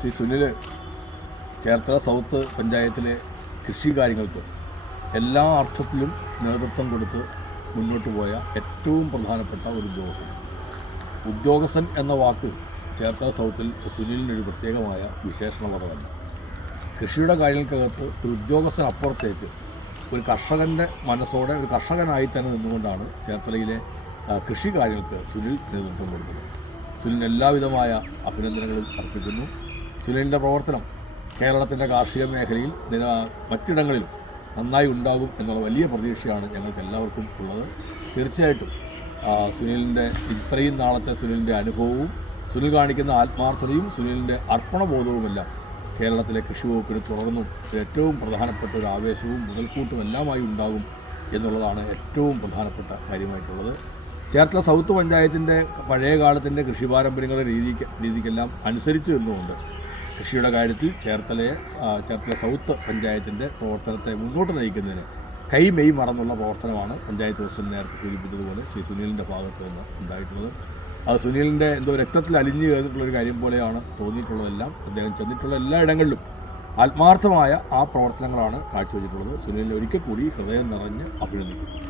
Shri Sunil Cherthala south പഞ്ചായത്തിലെ കൃഷി കാര്യങ്ങൾക്ക് എല്ലാ അർത്ഥത്തിലും നേതൃത്വം കൊടുത്ത് മുന്നോട്ട് പോയ ഏറ്റവും പ്രധാനപ്പെട്ട ഒരു ഉദ്യോഗസ്ഥൻ. ഉദ്യോഗസ്ഥൻ എന്ന വാക്ക് ചേർത്തല സൗത്തിൽ സുനിലിനൊരു പ്രത്യേകമായ വിശേഷണ കൃഷിയുടെ കാര്യങ്ങൾക്കകത്ത് ഒരു ഉദ്യോഗസ്ഥൻ അപ്പുറത്തേക്ക് ഒരു കർഷകന്റെ മനസ്സോടെ ഒരു കർഷകനായി തന്നെ നിന്നുകൊണ്ടാണ് ചേർത്തലയിലെ കൃഷി കാര്യങ്ങൾക്ക് സുനിൽ നേതൃത്വം കൊടുക്കുന്നത്. സുനിൽ എല്ലാവിധമായ അഭിനന്ദനങ്ങളും അർപ്പിക്കുന്നു. സുനിലിന്റെ പ്രവർത്തനം കേരളത്തിന്റെ കാർഷിക മേഖലയിൽ മറ്റിടങ്ങളിൽ നന്നായി ഉണ്ടാകും എന്നുള്ള വലിയ പ്രതീക്ഷയാണ് ഞങ്ങൾക്ക് എല്ലാവർക്കും ഉള്ളത്. തീർച്ചയായിട്ടും സുനിലിന്റെ ഇത്രയും നാളത്തെ സുനിലിന്റെ അനുഭവവും സുനിൽ കാണിക്കുന്ന ആത്മാർത്ഥതയും സുനിലിന്റെ അർപ്പണബോധവുമെല്ലാം കേരളത്തിലെ കൃഷി വകുപ്പിന് തുടർന്നും ഏറ്റവും പ്രധാനപ്പെട്ട ഒരു ആവേശവും മുതൽക്കൂട്ടും എല്ലാമായി ഉണ്ടാകും എന്നുള്ളതാണ് ഏറ്റവും പ്രധാനപ്പെട്ട കാര്യമായിട്ടുള്ളത്. ചേർത്തല സൗത്ത് പഞ്ചായത്തിന്റെ പഴയ കാലത്തിന്റെ കൃഷി പാരമ്പര്യങ്ങളുടെ രീതിക്ക് രീതിക്കെല്ലാം അനുസരിച്ച് നിന്നുകൊണ്ട് കൃഷിയുടെ കാര്യത്തിൽ ചേർത്തലയെ ചേർത്തല സൗത്ത് പഞ്ചായത്തിന്റെ പ്രവർത്തനത്തെ മുന്നോട്ട് നയിക്കുന്നതിന് കൈ മെയ് മറന്നുള്ള പ്രവർത്തനമാണ് പഞ്ചായത്ത് പ്രസിഡന്റ് നേരത്തെ സൂചിപ്പിച്ചതുപോലെ ശ്രീ സുനിലിന്റെ ഭാഗത്ത് നിന്ന് ഉണ്ടായിട്ടുള്ളത്. അത് സുനിലിന്റെ എന്തോ രക്തത്തിൽ അലിഞ്ഞു ചേർന്നിട്ടുള്ളൊരു കാര്യം പോലെയാണ് തോന്നിയിട്ടുള്ളതെല്ലാം അദ്ദേഹം ചെന്നിട്ടുള്ള എല്ലാ ഇടങ്ങളിലും ആത്മാർത്ഥമായ ആ പ്രവർത്തനങ്ങളാണ് കാഴ്ചവെച്ചിട്ടുള്ളത്. സുനിലിനെ ഒരിക്കൽ കൂടി ഹൃദയം നിറഞ്ഞ് അഭിനന്ദിക്കുന്നു.